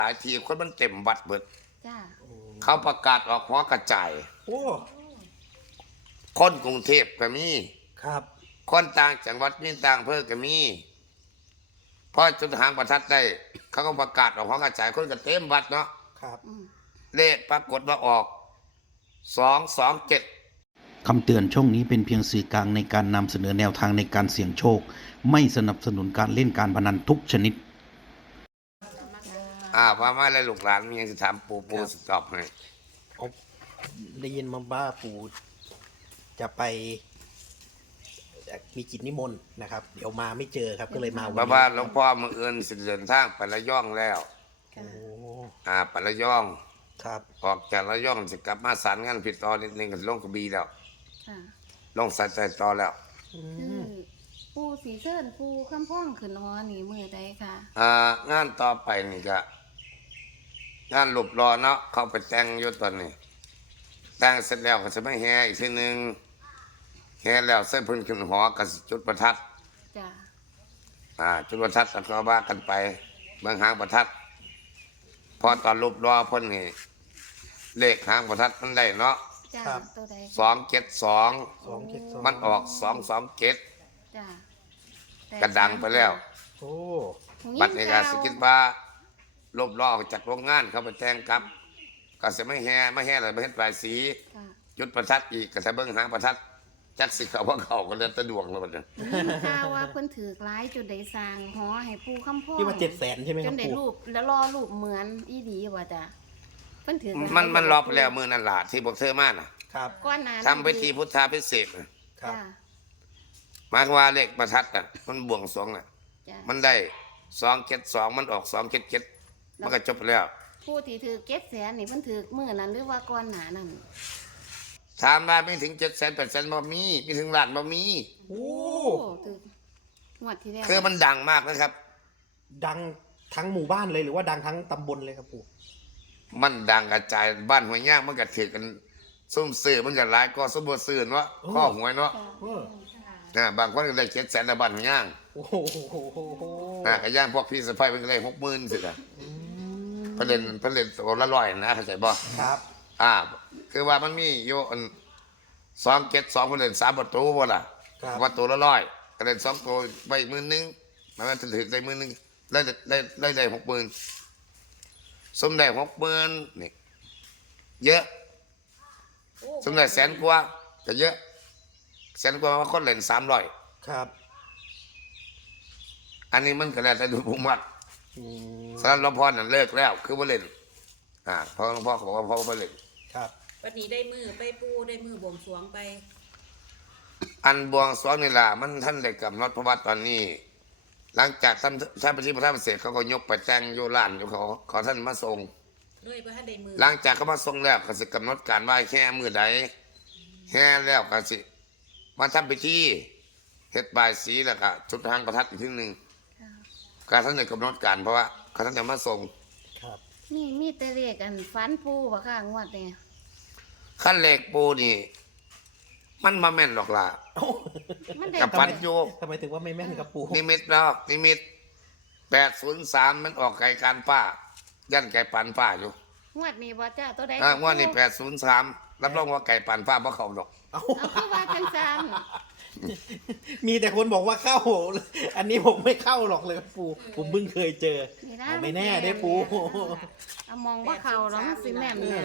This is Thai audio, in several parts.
หลายทีคนมันเต็มวัดเบิดจ้าเขาประกาศออกหัวกระจายโอ้คนกรุงเทพก็มีครับคนต่างจังหวัดมีต่างอำเภอก็มีพอจุดหางประทัดได้เขาก็ประกาศออกหัวกระจายคนก็เต็มวัดเนาะครับเลขปรากฏว่าออก227 คำเตือนช่องนี้เป็นเพียงสื่อกลางในการนำเสนอแนวทางในการเสี่ยงโชคไม่สนับสนุนการเล่นการพนันทุกชนิดว่ามาแล้วลูกหลานมีหยังสิถามปู่สิตอบให้ได้ยินมาว่าปู่จะไปมีกิจนิมนต์นะครับเดี๋ยวมาไม่เจอครับก็เลยมาวันนี้ว่าหลวงพ่อมื้ออื่นสิเดินทางไประยองแล้วโอ้ไประยองครับออกจากระยองจะกลับมาสารงานผิดต่อนิดนึงก็ลงกระบี่แล้วลงสายใจต่อแล้วคือปูสีเส้นปูข้ามพ่องขึ้นหอนี่มือใดค่ะงานต่อไปนี่ก็งานหลบรอเนาะเข้าไปแต่งอยู่ตอนนี้แต่งเสร็จแล้วก็จะไม่แห่อีกทีนึงแห่แล้วเส้นพื้นขึ้นหอกับจุดประทัดจ้าจุดประทัดแล้วก็ว่ากันไปเบื้องหางประทัดพอตอนหลบรอพ่นนี่เลขหางประทัดมันได้เนาะจ้าตัวใด 272มันออก227 จ้กระดังไปแล้วโอ้บัดนี้ก็สิคิดว่าลบล้อจากโรงงานเข้าไปแต่งกับก็สิไม่แห่เลยไม่เฮ็ดปลายสีจุดประทัดอีกก็จะเบิ่งหางประทัดจักสิเขาว่าเขาก็เลยสะดวกแล้วบัดนี้ข่าวว่าเพิ่นถือหลายจุดได้สร้างหอให้ปู่คำพ่อที่ว่า700,000ใช่มั้ยครับจนได้รูปแล้วรอรูปเหมือนอีดีว่าจ้ะเพิ่นถือมันรอไปแล้วมื้อนั้นล่ะที่พวกเธอมาน่ะครับก่อนหน้าทำพิธีพุทธาภิเษกครับหมายว่าเลขประทัดน่ะมันบวงสรวงน่ะมันได้272มันออก277มันก็จบแล้วผู้ที่ถือ700,000นี่เพิ่นถือมื้อนั้นหรือว่าก่อนหน้านั้นถามมาไม่ถึง700,000 800,000บ่มีถึงล้านบ่มีโอ้ถือหมดที่แล้วคือมันดังมากนะครับดังทั้งหมู่บ้านเลยหรือว่าดังทั้งตำบลเลยครับปู่มันดังกระจายบ้านห้วยย่างมันก็ถือกันซุ่มซื้อมันก็หลายก็สมบูรณ์ซื้อเนาะข้อหวยเนาะบางคนก็ได้700,000ในบ้านห้วยย่างโอ้โหก็ย่างพวกพี่สะใภ้มันก็ได้60,000สิล่ะเพิ่นเล่นตัวละ100นะเข้าใจบ่ครับคือว่ามันมีอยู่272เพิ่นเล่น3ประตูบ่ล่ะประตูละ100ก็เล่น2ตัวไว้10,000มันถึงได้10,000ได้60,000สมได้60,000นี่เยอะสมได้แสนกว่าก็เยอะแสนกว่าว่าคนเล่น300 ครับอันนี้มันก็แล้วแต่ดูภูมิวัดสำหรับหลวงพ่อนั่นเลิกแล้วคือบ่เล่นเพราะหลวงพ่อเขาบอกว่าพ่อบ่เล่นครับวันนี้ได้มือไปปูได้มือบวงสรวงไปอันบวงสรวงนี่ล่ะมันท่านได้กำหนดเพราะว่าตอนนี้หลังจากท่านพิธีพระธาตุเสร็จเขาก็ยกไปแต่งอยู่ร้านอยู่ขอท่านมาส่งด้วยว่าท่านได้มือหลังจากเขามาส่งแล้วก็สิกำหนดการว่าแค่มื้อใดแค่แล้วก็สิมาทำพิธีเฮ็ดบายสีแล้วก็จุดหางประทัดอีกทีนึงก็ท่านได้กำหนดการเพราะว่าเขาท่านจะมาส่งครับนี่มีแต่เลขอันฝันปูบ่ค่ะงวดนี้ขั้นเลขปูนี่มันมาแม่นหรอกล่ะกับฝันอยู่ทำไมถึงว่าไม่แม่นกับปู่นิมิตแล้วนิมิต803มันออกไก่การป้ายันไก่ปันป้าอยู่งวดนี้บ่จ้าตัวใดงวดนี้803รับรองว่าไก่ปันป้าบ่เข้าดอกเอาคือว่าจังซั่นมีแต่คนบอกว่าเข้าอันนี้ผมไม่เข้าหรอกเลยครับปู่ผมเพิ่งเคยเจอไม่แน่ได้ปู่มองว่าเข้าแล้วสิแม่นเนี่ย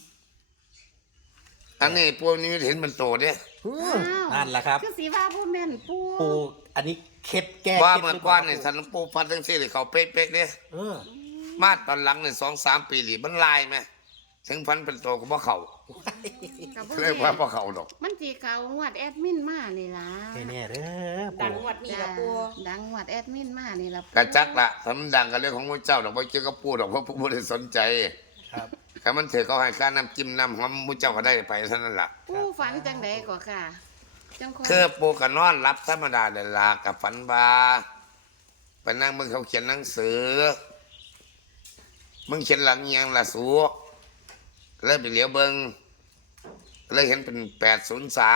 อันนี้ปูนี้เห็นมันโตเด้นั่นแหละครับคือสีว่าผู้แม่นปูอันนี้เข็ดแก้ว่าเมื่อก่อนนี่ท่านปูฟันทั้งสี่เขาเป๊ะๆเด้มาตอนหลังนี่2-3 ปีนี่มันลายไหมถึงฟันเป็นโตก็บ่เข้าเรียกว่าบ่เข้าดอกมันสิเก่างวดแอดมินมานี่ล่ะแน่ๆเด้อดังงวดนี้ล่ะปูดังงวดแอดมินมานี่ล่ะกระจักล่ะถ้ามันดังก็เรื่องของพระเจ้าดอกบ่เกี่ยวกับปู่ดอกเพราะปู่บ่ได้สนใจครับถ้ามันเถือเขาให้ค่าน้ำจิ้มน้ำหอมมุ้เจ้าก็ได้ไปเท่านั้นล่ะปู่ฝันจังใดก็ค่ะคือปู่ก็นอนรับธรรมดาเดล่ะกับฝันว่าไปนั่งมึงเขาเขียนหนังสือมึงเขียนหลังยังละสูเลยไปเหลียวเบิงเลยเห็นเป็น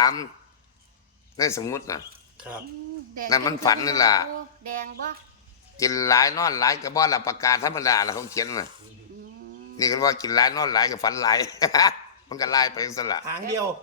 803ในสมมุตินะครับนั่นมันฝันนี่ล่ะแดงบ่กินหลายนอนหลายกระบอกละประกาศธรรมดาละเขาเขียนน่ะอืมนี่ก็ว่ากินหลายนอนหลายกับฝันหลาย มันก็ไล่ไปสละหางเดียว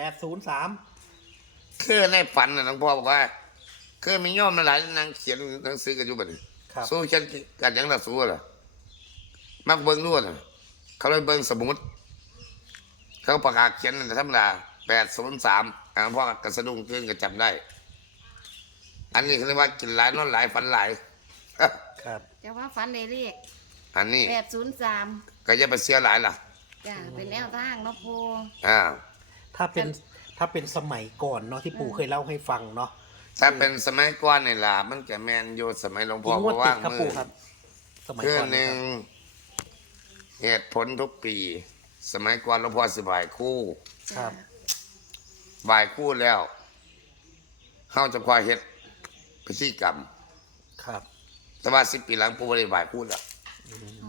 803 คือในฝันน่ะหลวงพ่อบอกว่าคือมีโยมหลายนางเขียนหนังสือกันอยู่บัดนี้ครับสู้เขียนกันหยังละสู้ล่ะมักเบิ่งนู่นน่ะเขาเลยเบิ่งสมุดเขาประกาศเขียนนั่นธรรมดา803พ่อกระสะดุ้งตื่นก็จำได้ อันนี้เขาเรียกว่ากินหลายนอนหลายฝันหลายครับจะว่าฝันได้เลขอันนี้ 803 ก็อย่าไปเสียหลายล่ะจ้ะเป็นแนวทางเนาะปูอ่าถ้าเป็นสมัยก่อนเนาะที่ปู่เคยเล่าให้ฟังเนาะถ้าเป็นสมัยก่อนนี่ล่ะมันจะแมนอยู่สมัยหลวงพ่กี่องวดก็ติว่าดงครับมืปู่อครับ สมัยคือก่อนหนึ่งนะครับเหตุผลทุกปี สมัยก่อนหลวงพ่อสิบ่ายคู่ครับบ่ายคู่แล้วเฮาจะคอยเฮ็ดพิธีกรรมครับแต่ว่า10 ปีหลังปู่บ่ได้บ่ายคู่แล้วอ๋อ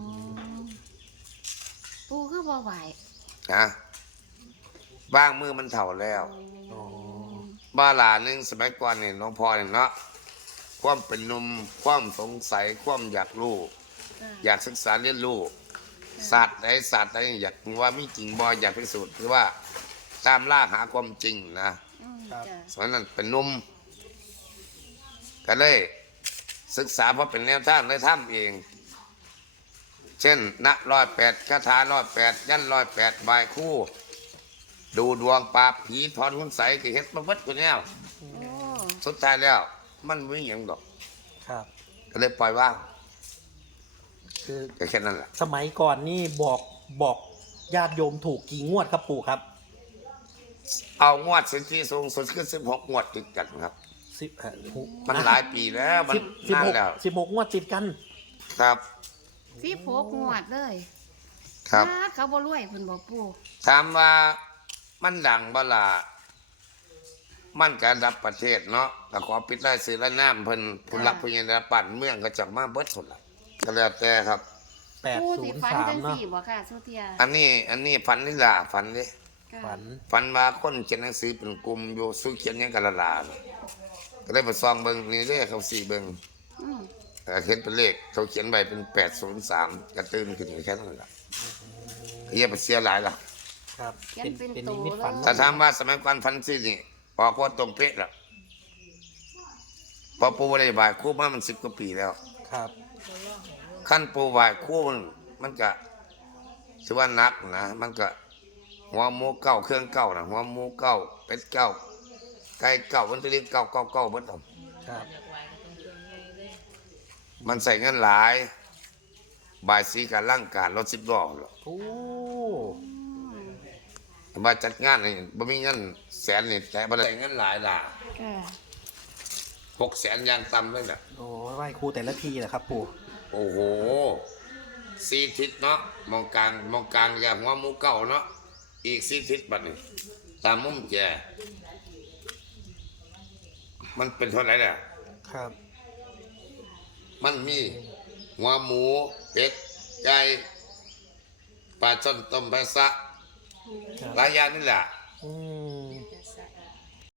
ปูคือบ่ไหวนะบ้างมือมันเฒ่าแล้วอ๋อบ้าหลานึงสมัยก่อนนี่หลวงพ่อนี่เนาะความเป็นหนุ่มความสงสัยความอยากรู้จ้ะอยากศึกษาเรียนรู้ศาสตร์ใดอยากว่ามีจริงบ่อยากพิสูจน์หรือว่าตามล่าหาความจริงนะอืมจ้ะสมัยนั้นเป็นหนุ่มก็เลยศึกษาเพราะเป็นแนวทางเลยทำเอง เช่นณ108คาถา108ยัน108บายคู่ ดูดวงปราบผีถอนคุณใสก็เฮ็ดมาเบิดกูแนวโอ้สุดท้ายแล้วมันไม่มีหยังดอกครับก็เลยปล่อยว่างคือก็แค่นั้นแหละสมัยก่อนนี่บอกญาติโยมถูกกี่งวดครับปู่ครับเอางวดสิทธิสูงสุดคือ16งวดติดกันครับ มันหลายปีแล้วมันนานแล้ว 16งวดติดกันครับ 16งวดเลยครับเขาบ่รวยเพิ่นบ่ปูถามว่ามันดังบ่ล่ะมันการรับประเทศเนาะก็ขอปิดรายชื่อรายนามเพิ่นผู้หลักผู้ใหญ่ในปั่นเมืองก็จักมาเบิดพุ่นล่ะก็แล้วแต่ครับปูสิฝันจัง 803เนาะสี่บ่ค่ะสุเทียอันนี้ฝันนี่ล่ะฝันดิค่ะฝันฝันว่าคนเขียนหนังสือเป็นกลุ่มอยู่สู้เขียนหยังกันละลาก็ได้ไปซองเบิ่งนี่เด้เขา4เบิ่งอืมเห็นเป็นเลขเขาเขียนไว้เป็น803ก็ตื่นขึ้นแค่นั้นล่ะก็อย่าไปเสียหลายล่ะครับเขียนเป็นเป็นตันิวมิตฝันเลยถ้าถามว่าสมัยก่อนฝันสินี่ออกว่าตรงเป๊ะล่ะพอปูบ่ได้บายคู่มามัน10กว่าปีแล้วครับขั้นปูบายคู่มันก็ถือว่านักนะมันก็หัวหมูเก้าเครื่องเก้านะหัวหมูเก้าเป็ดเก้าไก่เก้ามันจะเรียกเก้าเก้าเก้าเบิดเอาครับมันใส่เงินหลายบายสีการร่างการรถ10 ล้อหรอกโอ้ว่าจัดงานนี่บ่มีเงินแสนนี่แต่บ่ได้เงินหลายล่ะค่ะ 600,000อย่างต่ำเลยน่ะโหไหว้ครูแต่ละทีนะครับปู่โอ้โห4 ทิศเนาะมองกลางอย่างหัวหมูเก้าเนาะอีก4 ทิศบัดนี้ตามมุมแจมันเป็นเท่าไหร่เนี่ยครับมันมีหัวหมูเป็ดไก่ปลาช่อนต้มแพะซะครับหลายอย่างนี่แหละ